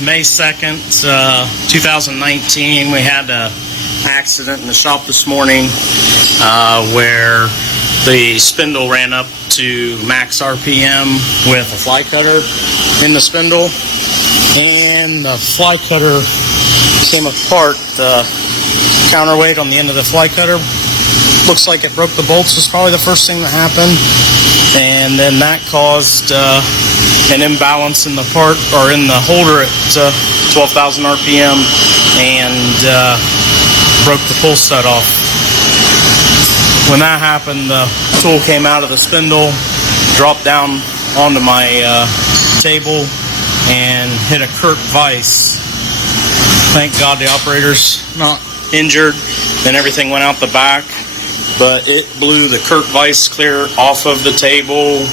it's May 2nd, 2019. We had an accident in the shop this morning where the spindle ran up to max RPM with a fly cutter in the spindle, and the fly cutter came apart. The counterweight on the end of the fly cutter looks like it broke the bolts. Was probably the first thing that happened, and then that caused an imbalance in the part, or in the holder at 12,000 RPM, and broke the pull stud off. When that happened, the tool came out of the spindle, dropped down onto my table, and hit a Kurt vise. Thank God the operator's not injured. Then everything went out the back, but it blew the Kurt vise clear off of the table.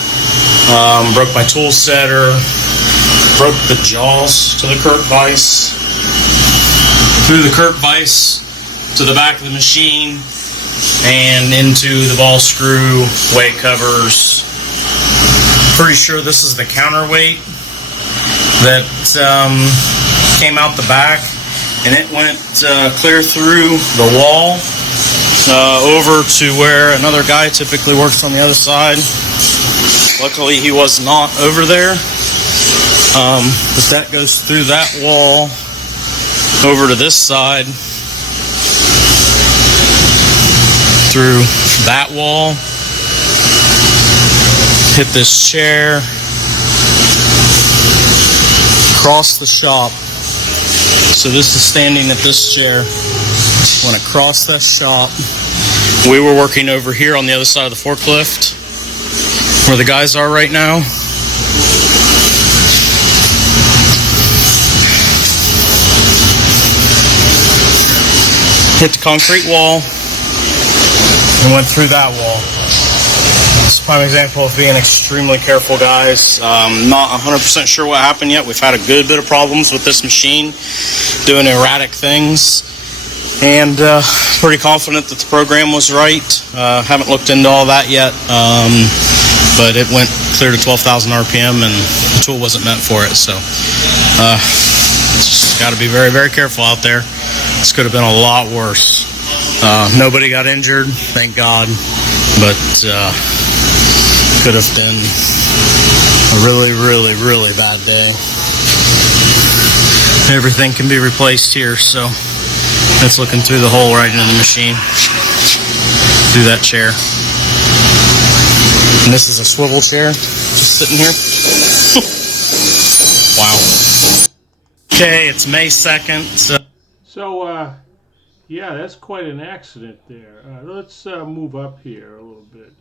Broke my tool setter, broke the jaws to the Kurt vise, threw the Kurt vise to the back of the machine and into the ball screw weight covers. Pretty sure this is the counterweight that came out the back, and it went clear through the wall over to where another guy typically works on the other side. Luckily, he was not over there. But that goes through that wall over to this side, through that wall, hit this chair, across the shop. So this is standing at this chair. Went across that shop. We were working over here on the other side of the forklift, where the guys are right now. Hit the concrete wall and went through that wall. It's a prime example of being extremely careful, guys. Not 100% sure what happened yet. We've had a good bit of problems with this machine doing erratic things, and pretty confident that the program was right. Haven't looked into all that yet. But it went clear to 12,000 RPM, and the tool wasn't meant for it. So just got to be very, very careful out there. This could have been a lot worse. Nobody got injured, thank God, but could have been a really, really, really bad day. Everything can be replaced here, so that's looking through the hole right into the machine, through that chair. And this is a swivel chair, just sitting here. Wow. Okay, it's May 2nd. So, yeah, that's quite an accident there. Let's move up here a little bit.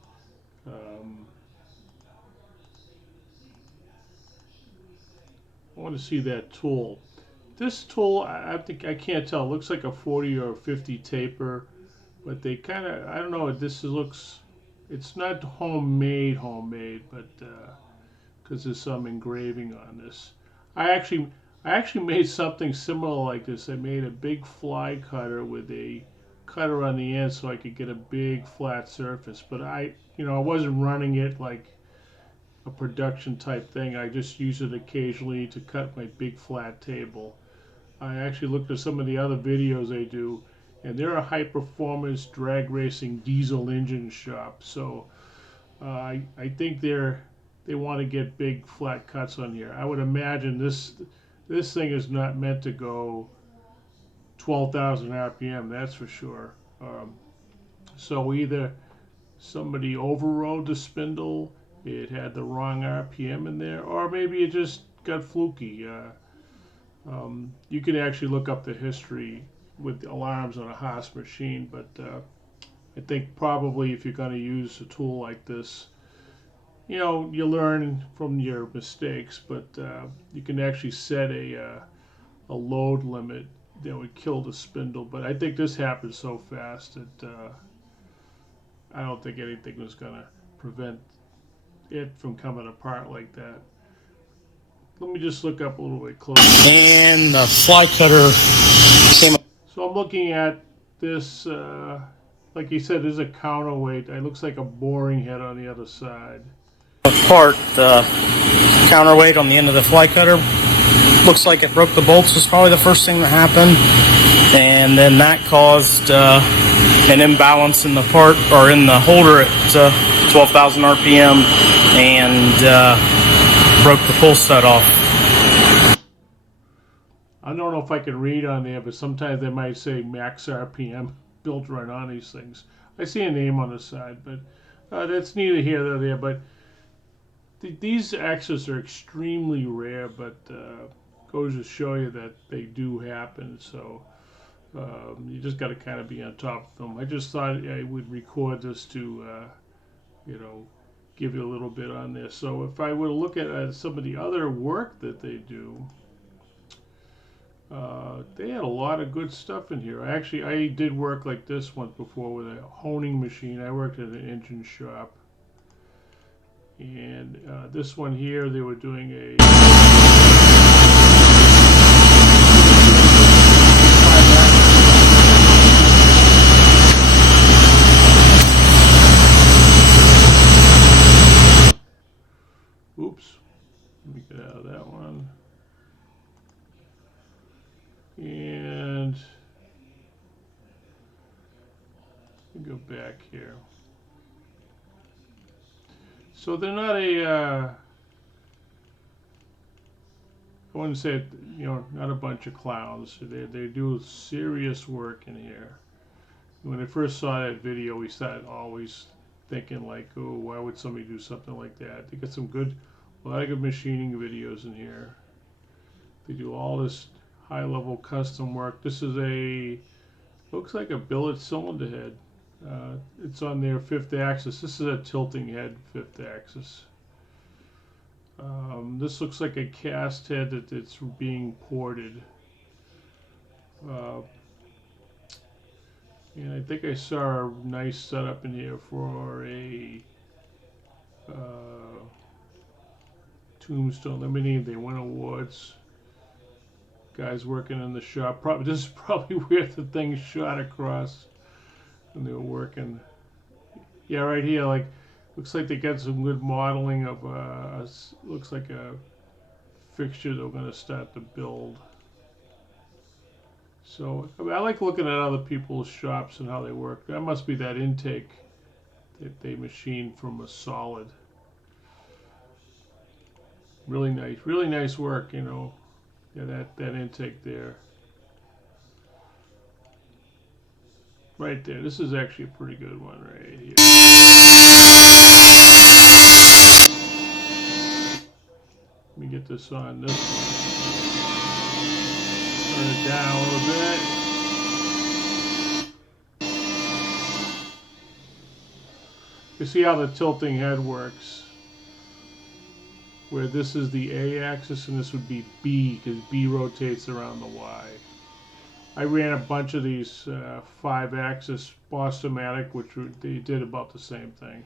I want to see that tool. This tool, I can't tell. It looks like a 40 or 50 taper, but they kind of, I don't know. This looks. It's not homemade, but because there's some engraving on this. I actually made something similar like this. I made a big fly cutter with a cutter on the end so I could get a big flat surface. But I wasn't running it like a production type thing. I just use it occasionally to cut my big flat table. I actually looked at some of the other videos they do, and they're a high-performance drag racing diesel engine shop. So I think they want to get big flat cuts on here. I would imagine this thing is not meant to go 12,000 RPM, that's for sure. So either somebody overrode the spindle, it had the wrong RPM in there, or maybe it just got fluky. You can actually look up the history with the alarms on a Haas machine, but I think probably if you're going to use a tool like this, you learn from your mistakes, but you can actually set a load limit that would kill the spindle. But I think this happened so fast that I don't think anything was going to prevent it from coming apart like that. Let me just look up a little bit closer. And the fly cutter came up. So I'm looking at this, like you said, there's a counterweight. It looks like a boring head on the other side. Apart, the counterweight on the end of the fly cutter looks like it broke the bolts was probably the first thing that happened, and then that caused an imbalance in the part, or in the holder at 12,000 RPM, and broke the pull stud off. I don't know if I can read on there, but sometimes they might say max RPM built right on these things. I see a name on the side, but that's neither here nor there. But these accidents are extremely rare, but goes to show you that they do happen. So you just got to kind of be on top of them. I just thought I would record this to, give you a little bit on this. So if I were to look at some of the other work that they do, they had a lot of good stuff in here. Actually, I did work like this once before with a honing machine. I worked at an engine shop. And this one here, they were doing a... Oops. Let me get out of that one. And let me go back here. So they're not I wouldn't say, not a bunch of clowns. They do serious work in here. When I first saw that video, we started always thinking like, oh, why would somebody do something like that? They got a lot of good machining videos in here. They do all this high-level custom work. This is looks like a billet cylinder head. It's on their 5th axis. This is a tilting head 5th axis. This looks like a cast head that's being ported. And I think I saw a nice setup in here for a Tombstone Limited. They won awards. Guys working in the shop. This is probably where the thing shot across when they were working. Yeah, right here. Like, looks like they got some good modeling of. Looks like a fixture they're going to start to build. So I like looking at other people's shops and how they work. That must be that intake that they machine from a solid. Really nice work, Yeah, that intake there. Right there. This is actually a pretty good one right here. Let me get this on this one. Turn it down a little bit. You see how the tilting head works, where this is the A axis and this would be B, because B rotates around the Y. I ran a bunch of these 5-axis Bostomatic, which they did about the same thing.